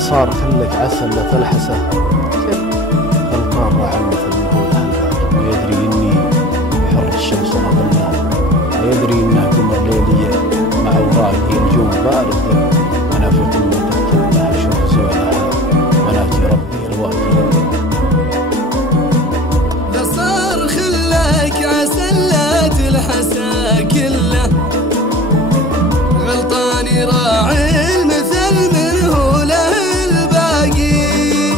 صار خلك عسل لا تلحسه، غلطان راعى مثل مهول أهلها، ما يدري إني بحر الشمس أظلها، ما يدري إنها قمر ليلية مع أوراقي الجو بارد، أنا في قمة التنة أشوف زولها مناجي ربي الواقي. لا صار خلك عسل لا تلحسه كله، غلطان راعي المثل منه له الباقي،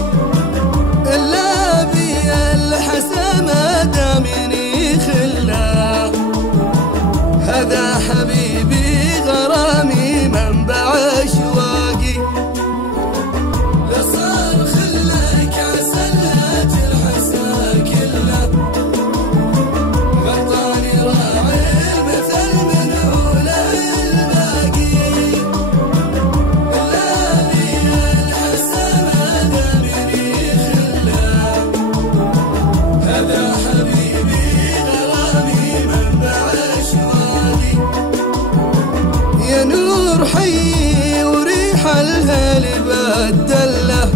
إلا بي الحسا ما دامني خله، هذا حبيبي غرامي منبع أشواقي. لا صار خلك عسل لا تلحسه كله، غلطان راعي المثل منه له الباقي، إلا بي الحسا ما دامني خله، هذا حبيبي غرامي منبع أشواقي. يا نور حي وريح الهل بدله،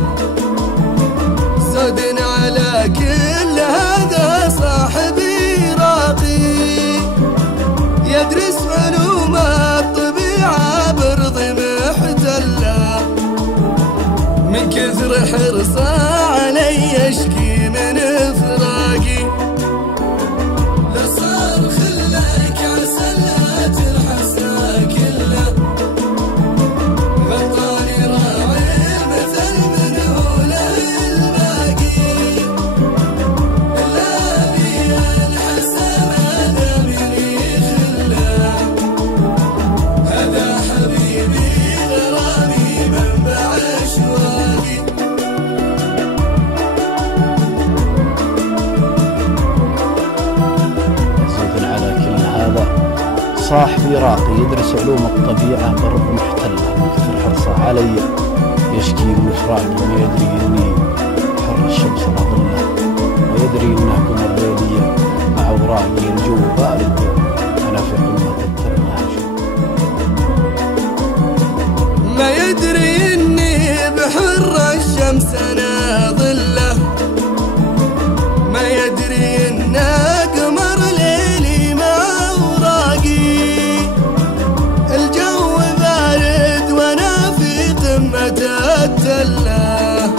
زاد على كل هذا صاحبي راقي، يدرس علوم الطبيعة برض محتله، من كثر حرصه علي يشكي من فراقي. لا صار خلك عسل لا تلحسه كله، غلطان راعي المثل منه له الباقي، إلا بي الحسا ما دامني خله، هذا حبيبي غرامي منبع أشواقي. زيد على كل هذا صاحبي راقي يدرس علوم الطبيعة برض محتلة، من كثر حرصه علي يشكي من فراقي، ما يدري إني حر الشمس أظله، ما يدري إنها قمر ليلية مع أوراقي الجو بارد، أنا في قمة التنة أشوف. ما يدري إني بحر الشمس أنا ظله، ما يدري إنه قمر ليلي مع أوراقي، الجو بارد وأنا في قمة التلة،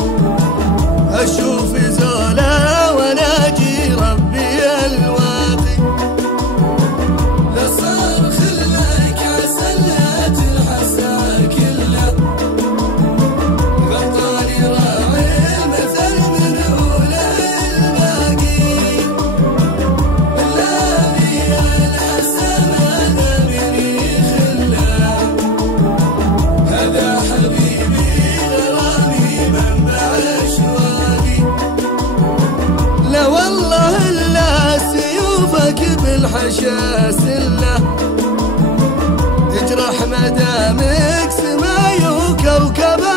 أشوف زوله وناجي ربي الواقي. لا صار خلك عسل لا تلحسه كله، غلطان راعي المثل منه له الباقي، إلا بي الحسا ما دامني خله، هذا حبيبي غرامي منبع أشواقي. لا والله إلا سيوفك بالحشا سله، تجرح مدامك سماي وكوكبه